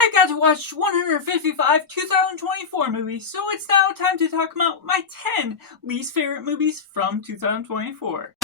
I got to watch 155 2024 movies, so it's now time to talk about my 10 least favorite movies from 2024.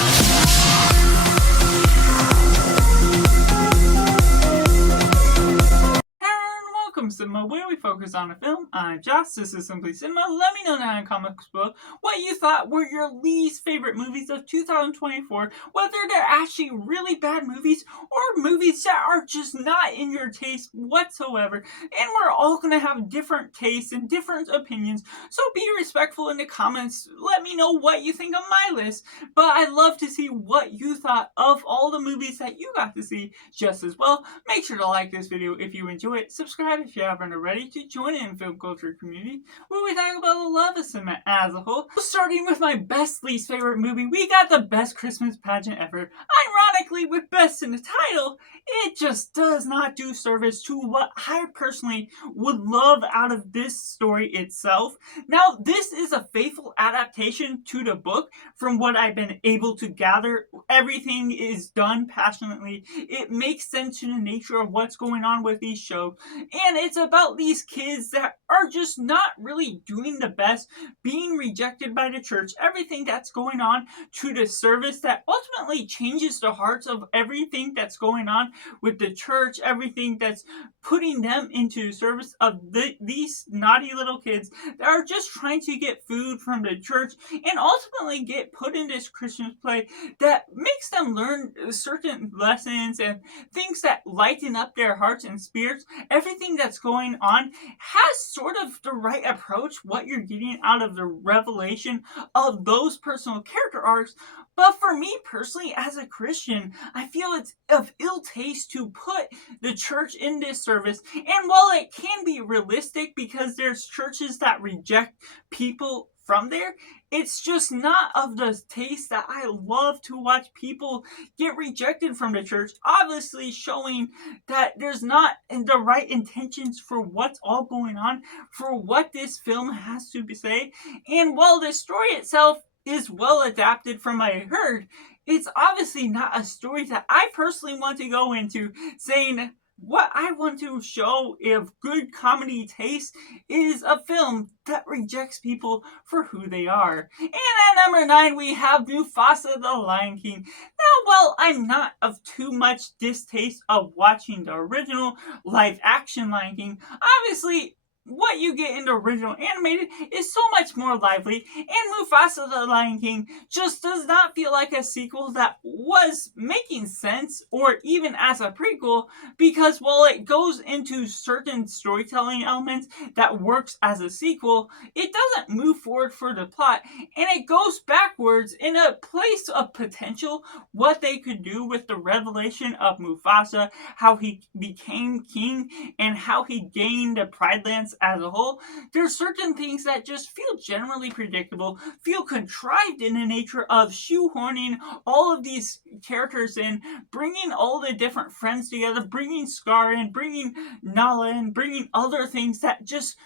Welcome to Cinema, where we focus on a film. I'm Josh, this is Simply Cinema. Let me know down in the comments below what you thought were your least favorite movies of 2024, whether they're actually really bad movies or movies that are just not in your taste whatsoever. And we're all going to have different tastes and different opinions, so be respectful in the comments. Let me know what you think of my list, but I'd love to see what you thought of all the movies that you got to see just as well. Make sure to like this video if you enjoy it, subscribe if you haven't already, to join in film culture community where we talk about the love of cinema as a whole. Starting with my best least favorite movie, we got the best Christmas pageant ever. Ironically, with best in the title, it just does not do service to what I personally would love out of this story itself. Now, this is a faithful adaptation to the book. From what I've been able to gather, everything is done passionately. It makes sense to the nature of what's going on with these shows, and it's about these kids that are just not really doing the best, being rejected by the church, everything that's going on to the service that ultimately changes the hearts of everything that's going on with the church, everything that's putting them into service of these naughty little kids that are just trying to get food from the church and ultimately get put in this Christmas play that makes them learn certain lessons and things that lighten up their hearts and spirits. Everything that's going on has sort of the right approach, what you're getting out of the revelation of those personal character arcs. But for me personally, as a Christian, I feel it's of ill taste to put the church in this service. And while it can be realistic because there's churches that reject people from there, it's just not of the taste that I love to watch people get rejected from the church, obviously showing that there's not the right intentions for what's all going on, for what this film has to say. And while the story itself is well adapted from what I heard, it's obviously not a story that I personally want to go into, saying what I want to show if good comedy taste is a film that rejects people for who they are. And at number 9, we have Mufasa the Lion King. Now, while I'm not of too much distaste of watching the original live action Lion King, obviously what you get in the original animated is so much more lively, and Mufasa the Lion King just does not feel like a sequel that was making sense, or even as a prequel, because while it goes into certain storytelling elements that works as a sequel, it doesn't move forward for the plot, and it goes backwards in a place of potential, what they could do with the revelation of Mufasa, how he became king, and how he gained the Pride Lands as a whole. There's certain things that just feel generally predictable, feel contrived in the nature of shoehorning all of these characters in, bringing all the different friends together, bringing Scar in, bringing Nala in, bringing other things that just,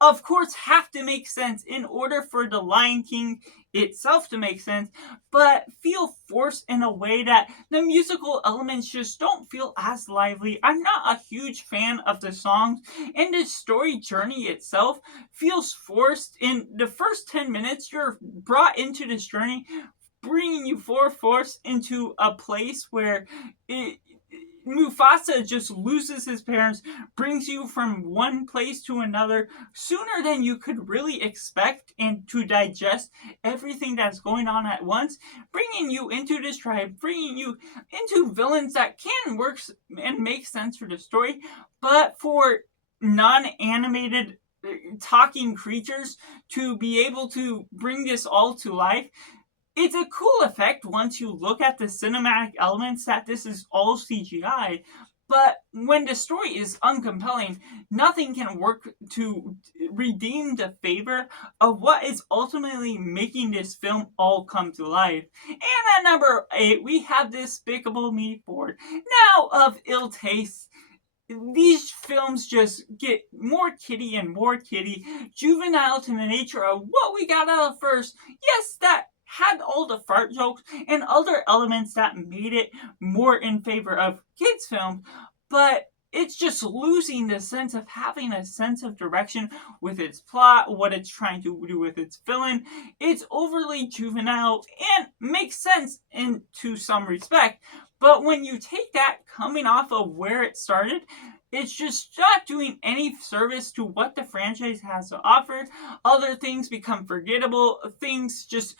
of course, have to make sense in order for the Lion King itself to make sense, but feel forced in a way that the musical elements just don't feel as lively. I'm not a huge fan of the songs, and the story journey itself feels forced. In the first 10 minutes, you're brought into this journey, bringing you force into a place where Mufasa just loses his parents, brings you from one place to another sooner than you could really expect, and to digest everything that's going on at once, bringing you into this tribe, bringing you into villains that can work and make sense for the story, but for non-animated talking creatures to be able to bring this all to life, it's a cool effect once you look at the cinematic elements that this is all CGI, but when the story is uncompelling, nothing can work to redeem the favor of what is ultimately making this film all come to life. And at number 8, we have Despicable Me 4. Now of ill taste, these films just get more kiddie and more kiddie, juvenile to the nature of what we got out of first. Yes, that had all the fart jokes and other elements that made it more in favor of kids' films, but it's just losing the sense of having a sense of direction with its plot, what it's trying to do with its villain. It's overly juvenile and makes sense to some respect, but when you take that coming off of where it started, it's just not doing any service to what the franchise has to offer. Other things become forgettable. Things just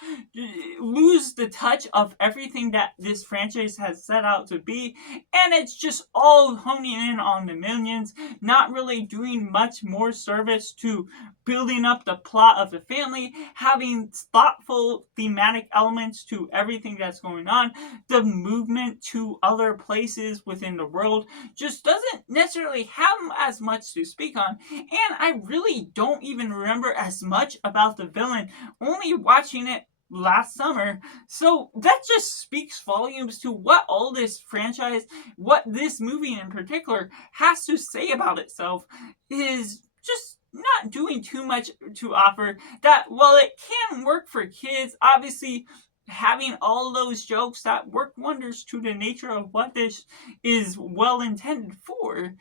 lose the touch of everything that this franchise has set out to be. And it's just all honing in on the minions, not really doing much more service to building up the plot of the family, having thoughtful thematic elements to everything that's going on. The movement to other places within the world just doesn't necessarily have as much to speak on. And I really don't even remember as much about the villain, only watching it last summer. So that just speaks volumes to what all this franchise, what this movie in particular, has to say about itself, is just not doing too much to offer. That while it can work for kids, obviously having all those jokes that work wonders to the nature of what this is well intended for,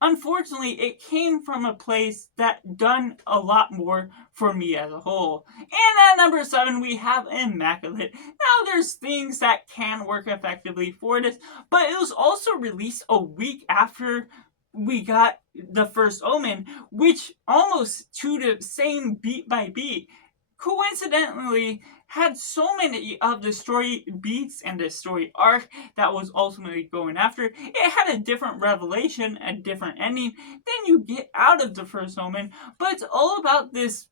unfortunately, it came from a place that done a lot more for me as a whole. And at number 7, we have Immaculate. Now, there's things that can work effectively for this, but it was also released a week after we got The First Omen, which almost to the same beat by beat, coincidentally had so many of the story beats and the story arc that was ultimately going after. It had a different revelation, a different ending than you get out of The First Omen, but it's all about this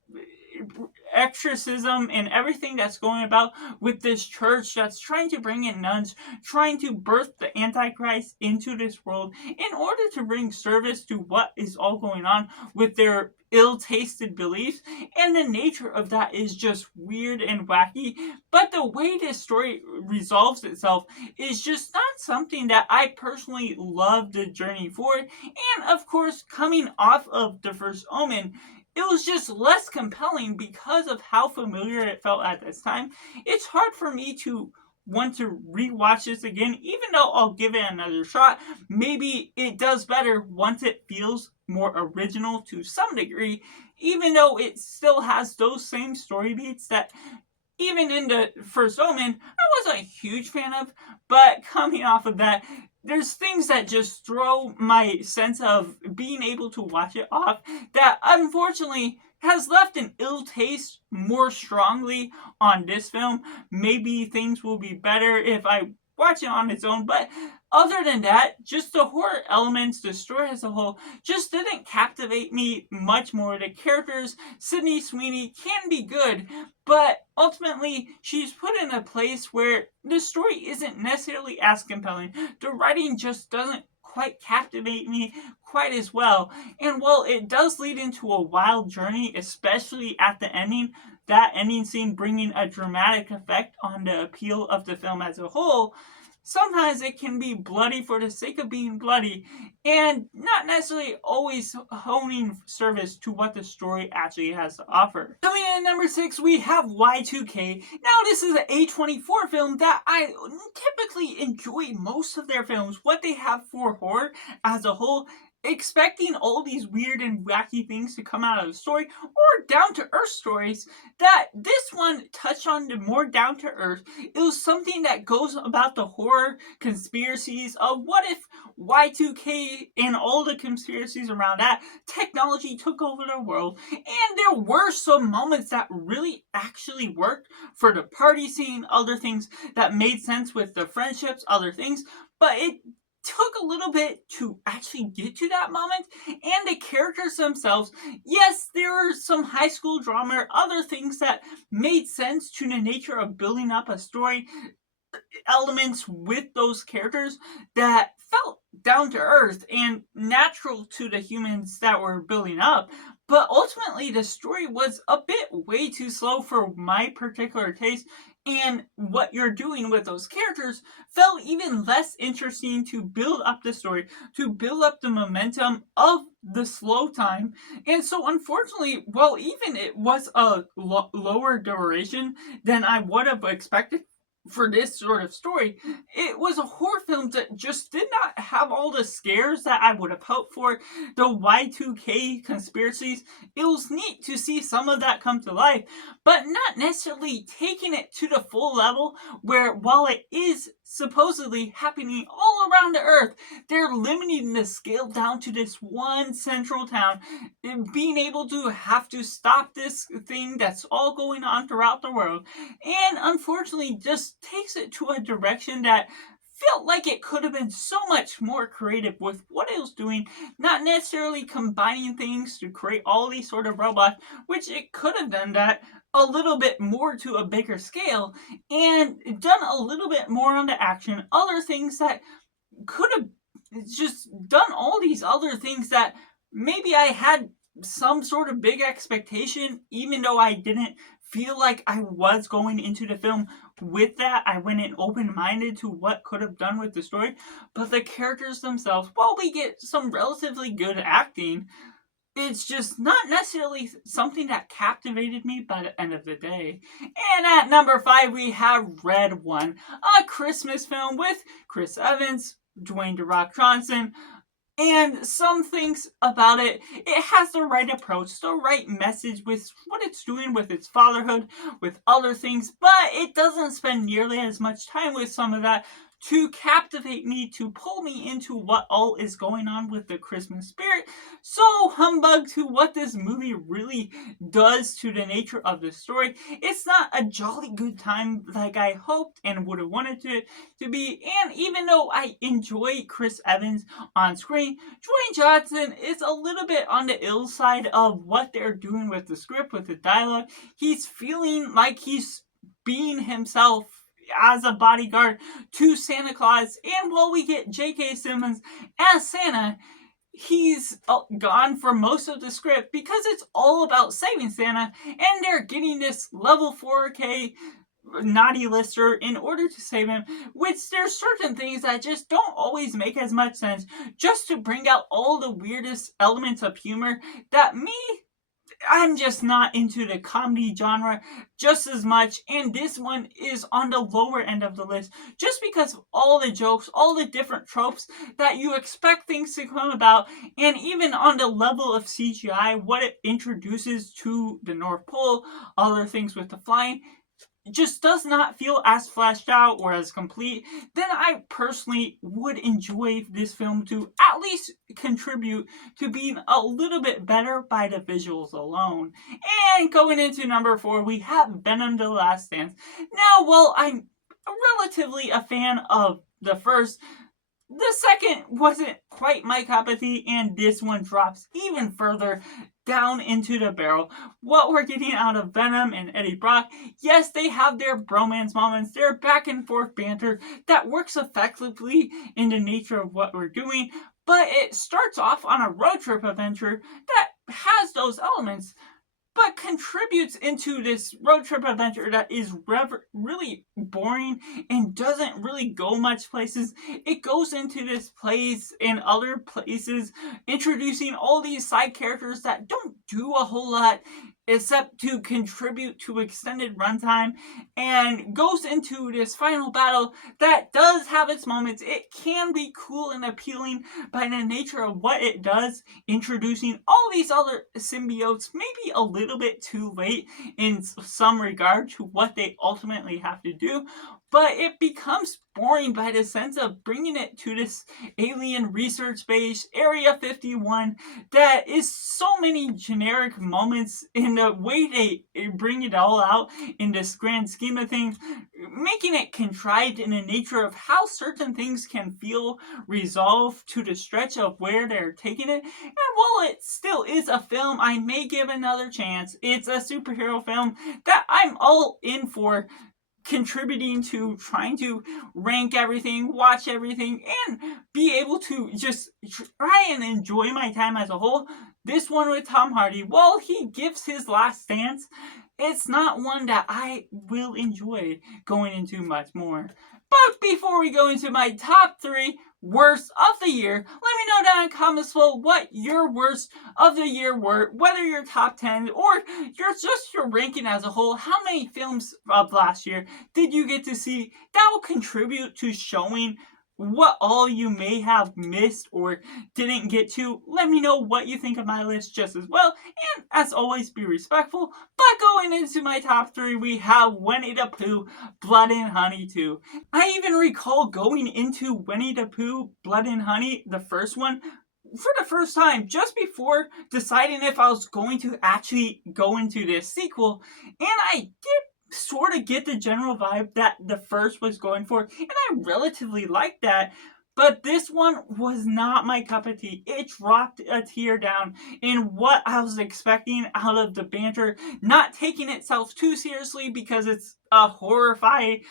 exorcism and everything that's going about with this church that's trying to bring in nuns, trying to birth the Antichrist into this world in order to bring service to what is all going on with their ill-tasted beliefs. And the nature of that is just weird and wacky, but the way this story resolves itself is just not something that I personally love the journey for. And of course, coming off of The First Omen, it was just less compelling because of how familiar it felt at this time. It's hard for me to want to rewatch this again, even though I'll give it another shot. Maybe it does better once it feels more original to some degree, even though it still has those same story beats that even in The First Omen, I wasn't a huge fan of, but coming off of that, there's things that just throw my sense of being able to watch it off that unfortunately has left an ill taste more strongly on this film. Maybe things will be better if I watch it on its own, but other than that, just the horror elements, the story as a whole, just didn't captivate me much more. The characters, Sydney Sweeney, can be good, but ultimately, she's put in a place where the story isn't necessarily as compelling. The writing just doesn't quite captivate me quite as well. And while it does lead into a wild journey, especially at the ending, that ending scene bringing a dramatic effect on the appeal of the film as a whole, sometimes it can be bloody for the sake of being bloody and not necessarily always honing service to what the story actually has to offer. Coming in at number 6, we have Y2K. Now, this is an A24 film that I typically enjoy most of their films, what they have for horror as a whole, expecting all these weird and wacky things to come out of the story, or down-to-earth stories. That this one touched on the more down-to-earth. It was something that goes about the horror conspiracies of what if Y2K and all the conspiracies around that technology took over the world. And there were some moments that really actually worked for the party scene, other things that made sense with the friendships, other things, but it took a little bit to actually get to that moment. And the characters themselves, yes, there are some high school drama, other things that made sense to the nature of building up a story, elements with those characters that felt down to earth and natural to the humans that were building up. But ultimately, the story was a bit way too slow for my particular taste, and what you're doing with those characters felt even less interesting to build up the story, to build up the momentum of the slow time. And so, unfortunately, while even it was a lower duration than I would have expected for this sort of story. It was a horror film that just did not have all the scares that I would have hoped for. The Y2K conspiracies, it was neat to see some of that come to life, but not necessarily taking it to the full level where, while it is supposedly happening all around the earth, they're limiting the scale down to this one central town, and being able to have to stop this thing that's all going on throughout the world, and unfortunately just takes it to a direction that felt like it could have been so much more creative with what it was doing, not necessarily combining things to create all these sort of robots, which it could have done that a little bit more to a bigger scale and done a little bit more on the action, other things that could have just done all these other things that maybe I had some sort of big expectation, even though I didn't feel like I was going into the film with that. I went in open-minded to what could have done with the story, but the characters themselves, while we get some relatively good acting, it's just not necessarily something that captivated me by the end of the day. And at number 5, we have Red One, a Christmas film with Chris Evans, Dwayne "The Rock" Johnson, and some things about it, it has the right approach, the right message with what it's doing with its fatherhood, with other things, but it doesn't spend nearly as much time with some of that to captivate me, to pull me into what all is going on with the Christmas spirit. So humbug to what this movie really does to the nature of the story. It's not a jolly good time like I hoped and would have wanted to be. And even though I enjoy Chris Evans on screen, Dwayne Johnson is a little bit on the ill side of what they're doing with the script, with the dialogue. He's feeling like he's being himself as a bodyguard to Santa Claus, and while we get J.K. Simmons as Santa, he's gone for most of the script because it's all about saving Santa, and they're getting this level 4K naughty lister in order to save him, which there's certain things that just don't always make as much sense, just to bring out all the weirdest elements of humor that I'm just not into the comedy genre just as much, and this one is on the lower end of the list just because of all the jokes, all the different tropes that you expect things to come about, and even on the level of CGI, what it introduces to the North Pole, other things with the flying, just does not feel as fleshed out or as complete, then I personally would enjoy this film to at least contribute to being a little bit better by the visuals alone. And going into number 4, we have Venom: The Last Dance. Now, while I'm relatively a fan of the first, the second wasn't quite my cup of tea, and this one drops even further down into the barrel. What we're getting out of Venom and Eddie Brock, yes, they have their bromance moments, their back and forth banter that works effectively in the nature of what we're doing, but it starts off on a road trip adventure that has those elements, but contributes into this road trip adventure that is really boring and doesn't really go much places. It goes into this place and other places, introducing all these side characters that don't do a whole lot except to contribute to extended runtime, and goes into this final battle that does have its moments. It can be cool and appealing by the nature of what it does, introducing all these other symbiotes, maybe a little bit too late in some regard to what they ultimately have to do, but it becomes boring by the sense of bringing it to this alien research base, Area 51, that is so many generic moments in the way they bring it all out in this grand scheme of things, making it contrived in the nature of how certain things can feel resolved to the stretch of where they're taking it. And while it still is a film I may give another chance, it's a superhero film that I'm all in for, contributing to trying to rank everything, watch everything, and be able to just try and enjoy my time as a whole. This one with Tom Hardy, while he gives his last dance, it's not one that I will enjoy going into much more. But before we go into my top 3, worst of the year. Let me know down in the comments below what your worst of the year were, whether your top 10 or your ranking as a whole. How many films of last year did you get to see that will contribute to showing what all you may have missed or didn't get to? Let me know what you think of my list just as well. And as always, be respectful. But going into my top 3, we have Winnie the Pooh, Blood and Honey 2. I even recall going into Winnie the Pooh, Blood and Honey, the first one, for the first time, just before deciding if I was going to actually go into this sequel. And I did sort of get the general vibe that the first was going for, and I relatively liked that. But this one was not my cup of tea. It dropped a tear down in what I was expecting out of the banter, not taking itself too seriously because it's a horrifying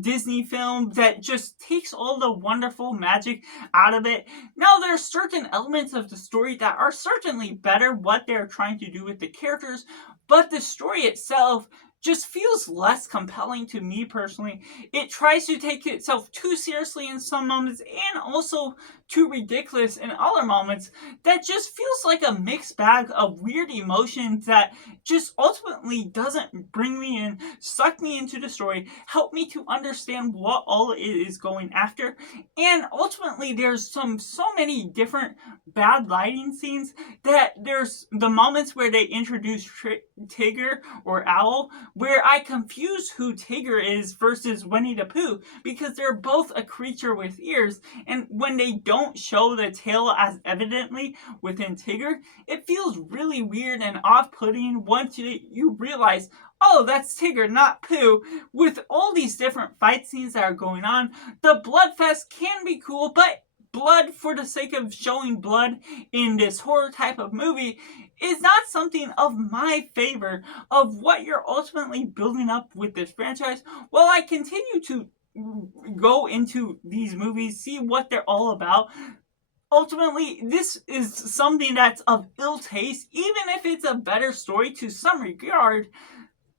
Disney film that just takes all the wonderful magic out of it. Now, there are certain elements of the story that are certainly better what they're trying to do with the characters, but the story itself just feels less compelling to me personally. It tries to take itself too seriously in some moments and also too ridiculous in other moments. That just feels like a mixed bag of weird emotions that just ultimately doesn't bring me in, suck me into the story, help me to understand what all it is going after. And ultimately, there's so many different bad lighting scenes that there's the moments where they introduce Tigger or Owl, where I confuse who Tigger is versus Winnie the Pooh, because they're both a creature with ears, and when they don't show the tail as evidently within Tigger, it feels really weird and off-putting once you realize, oh, that's Tigger, not Pooh. With all these different fight scenes that are going on, the Bloodfest can be cool, but blood for the sake of showing blood in this horror type of movie is not something of my favor of what you're ultimately building up with this franchise. While I continue to go into these movies, see what they're all about, ultimately, this is something that's of ill taste, even if it's a better story to some regard.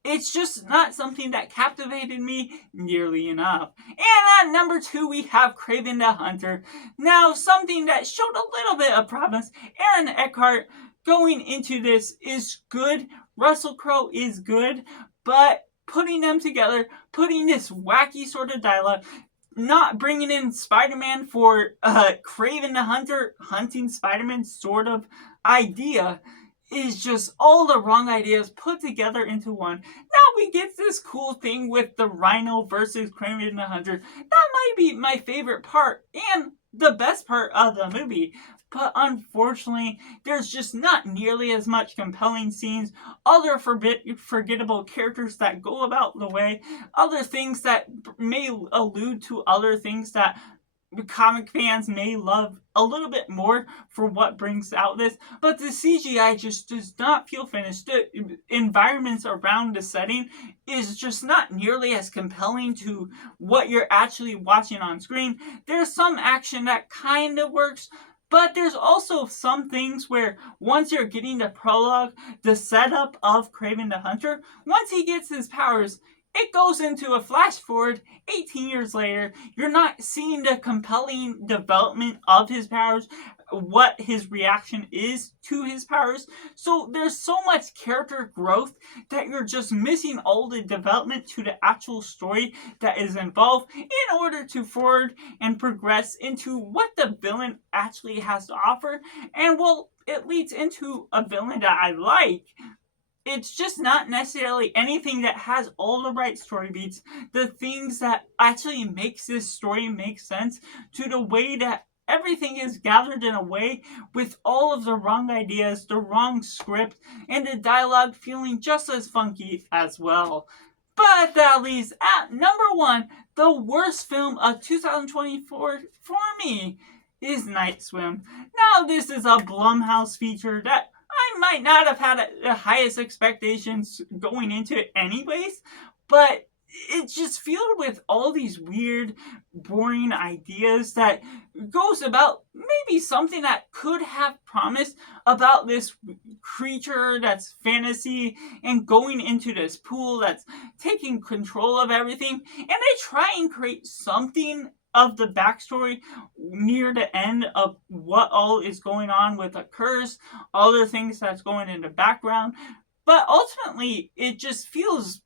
It's just not something that captivated me nearly enough. And at number 2, we have Kraven the Hunter. Now, something that showed a little bit of promise. Aaron Eckhart going into this is good. Russell Crowe is good. But putting them together, putting this wacky sort of dialogue, not bringing in Spider-Man for Kraven the Hunter hunting Spider-Man sort of idea, is just all the wrong ideas put together into one. Now we get this cool thing with the Rhino versus Kraven the Hunter. That might be my favorite part and the best part of the movie. But unfortunately, there's just not nearly as much compelling scenes, other forgettable characters that go about the way, other things that may allude to other things that comic fans may love a little bit more for what brings out this, but the CGI just does not feel finished. The environments around the setting is just not nearly as compelling to what you're actually watching on screen. There's some action that kind of works, but there's also some things where once you're getting the prologue, the setup of Kraven the Hunter, once he gets his powers, it goes into a flash forward 18 years later. You're not seeing the compelling development of his powers, what his reaction is to his powers. So there's so much character growth that you're just missing all the development to the actual story that is involved in order to forward and progress into what the villain actually has to offer. And well, it leads into a villain that I like. It's just not necessarily anything that has all the right story beats, the things that actually makes this story make sense, to the way that everything is gathered in a way with all of the wrong ideas, the wrong script, and the dialogue feeling just as funky as well. But that leaves at number 1, the worst film of 2024 for me is Night Swim. Now, this is a Blumhouse feature that I might not have had the highest expectations going into it anyways, but it's just filled with all these weird, boring ideas that goes about maybe something that could have promise about this creature that's fantasy and going into this pool that's taking control of everything, and they try and create something of the backstory near the end of what all is going on with a curse, other things that's going in the background. But ultimately, it just feels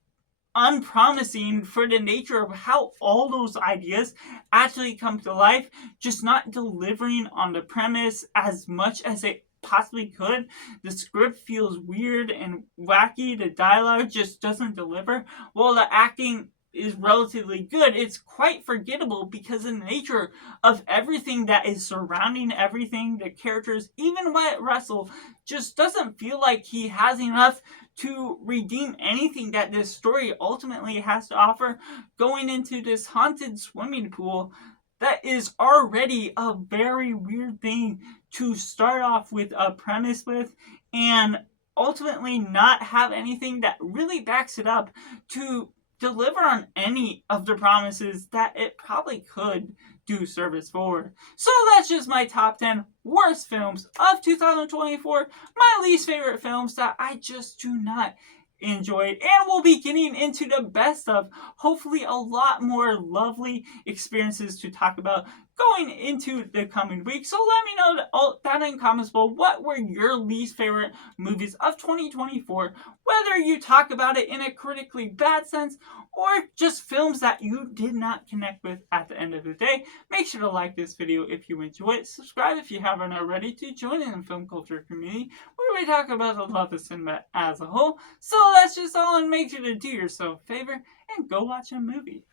unpromising for the nature of how all those ideas actually come to life, just not delivering on the premise as much as it possibly could. The script feels weird and wacky, the dialogue just doesn't deliver. While the acting is relatively good, it's quite forgettable because of the nature of everything that is surrounding everything. The characters, even Wyatt Russell, just doesn't feel like he has enough to redeem anything that this story ultimately has to offer, going into this haunted swimming pool that is already a very weird thing to start off with a premise with, and ultimately not have anything that really backs it up to deliver on any of the promises that it probably could do service for. So that's just my top 10 worst films of 2024, my least favorite films that I just do not enjoy it. And we'll be getting into the best of, hopefully a lot more lovely experiences to talk about going into the coming week. So let me know down in comments below, what were your least favorite movies of 2024, whether you talk about it in a critically bad sense or just films that you did not connect with at the end of the day. Make sure to like this video if you enjoy it, subscribe if you haven't already to join in the film culture community where we talk about the love of cinema as a whole. So that's just all, and make sure to do yourself a favor and go watch a movie.